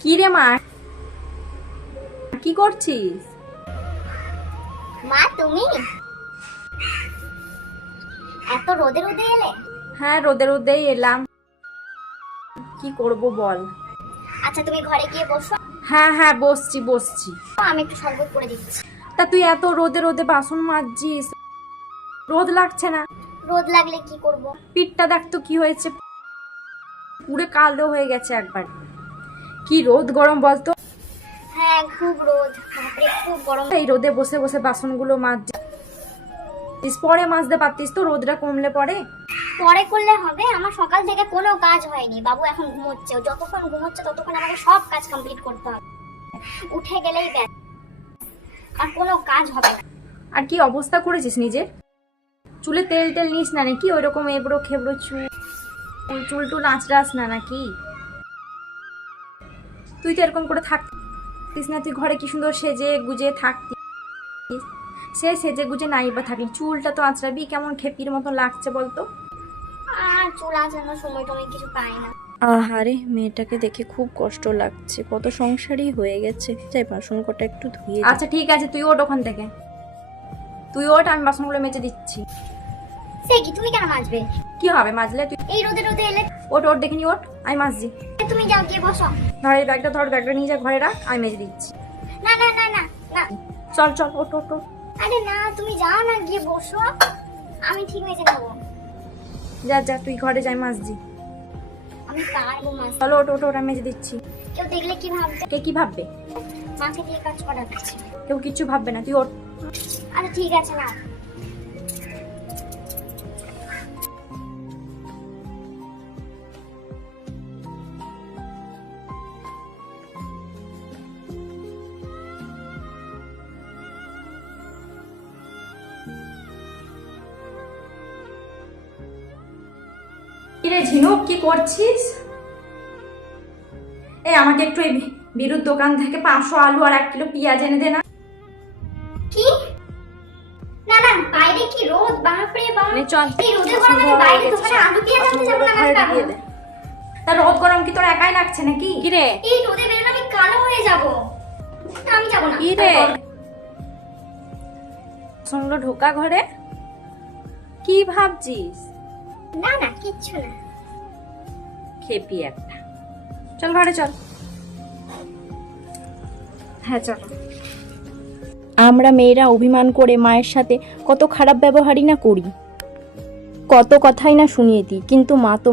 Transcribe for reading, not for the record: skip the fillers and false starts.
কি রে মা, কি করছিস? মা তুমি এত রোদে রোদে এলে? হ্যাঁ, রোদে রোদেই এলাম। কি করব বল। আচ্ছা তুমি ঘরে গিয়ে বসো, হ্যাঁ হ্যাঁ, বসছি বসছি। আমি একটু শরবত করে দিচ্ছি। তা তুই এত রোদে রোদে বাসন মাজছিস, রোদ লাগছে না? রোদ লাগলে কি করব? পিঠটা দেখ তো কি হয়েছে, পুরো কালো হয়ে গেছে একবার। কি রোদ গরম বলতো। হ্যাঁ খুব রোদ, বাপরে খুব গরম। এই রোদে বসে বসে বাসনগুলো মাজছিস, পরে মাজতে পারতিস তো, রোদটা কমলে পরে। পরে করলে হবে? আমার সকাল থেকে কোনো কাজ হয়নি, বাবু এখন ঘুমোচ্ছে, ও যতক্ষণ ঘুমোচ্ছে ততক্ষণ আমাকে সব কাজ কমপ্লিট করতে হবে। উঠে গেলেই ব্যাস, আর কোনো কাজ হবে না। আর কি অবস্থা করেছিস নিজের, চুলে তেল টেল নিস না নাকি? ওইরকম এবড়ো খেবড়ো চুল, চুল টুল আঁচড়াস না নাকি? তুই তো এরকম করে থাকতিস না, তুই ঘরে কি সুন্দর সেজে গুজে থাকতিস। সে সেজে গুজে নাই বা থাকলি, চুলটা তো আঁচড়াবি, কেমন খেপির মতো লাগছে বলতো। আর চুল আঁচড়ানোর সময় টময় কিছু পাই না। আহারে, মেয়েটাকে দেখে খুব কষ্ট লাগছে, কত সংসারই হয়ে গেছে। যাই বাসন কটা একটু ধুয়ে দিই। আচ্ছা ঠিক আছে, তুই ওঠ ওখান থেকে, তুই ওঠ, আমি বাসনগুলো মেজে দিচ্ছি। সে কি, তুমি কেন মাজবে? কি হবে মাজলে? তুই এই রোদে রোদে এলে? ওঠ ওঠ, দেখিনি ওঠ, আমি মাজছি। তুমি যাও গিয়ে বসো। ধর এই ব্যাগটা, ধর ব্যাগটা নিয়ে যা ঘরে রাখ, আমি মেজে দিচ্ছি। না না না না না, চল চল, ওঠ ওঠ ওঠ। আরে না, তুমি যাও না, গিয়ে বসো, আমি ঠিক মেজে নেবো। যা যা, তুই ঘরে যাই মাজছি। আমি পারবো মাছ। চলো ওঠ ওঠ ওঠ, আমি মেজে দিচ্ছি। কেউ দেখলে কি ভাববে? কে কি ভাববে? মাকে দিয়ে কাজ করাচ্ছি। কেউ কিচ্ছু ভাববে না, তুই ওঠ। আরে ঠিক আছে না। কিরে ঝিনুক, কি করছিস? এই আমাকে একটু এই বিরুর দোকান থেকে 500 আলু আর 1 কিলো পেঁয়াজ এনে দে না। কি? না না, বাইরে কি রোদ, বাপরে বাপ। নে চল, এই রোদে গরমে আমি বাইরে দোকানে আলু দিয়ে আনতে যাবো না, আমি পারবো না। তা রোদ গরম কি তোর একাই লাগছে নাকি? কিরে এই রোদে বেরোলে আমি কালো হয়ে যাবো, না, আমি যাবো না। কিরে বাসনগুলো ঢোকা ঘরে। কি ভাবছিস? না না, কিচ্ছু না। খেপি একটা। চল ঘরে চল। হ্যাঁ চল। আমরা মেয়েরা অভিমান করে মায়ের সাথে কত খারাপ ব্যবহারই না করি, কত কথাই না শুনিয়ে দিই, কিন্তু মা তো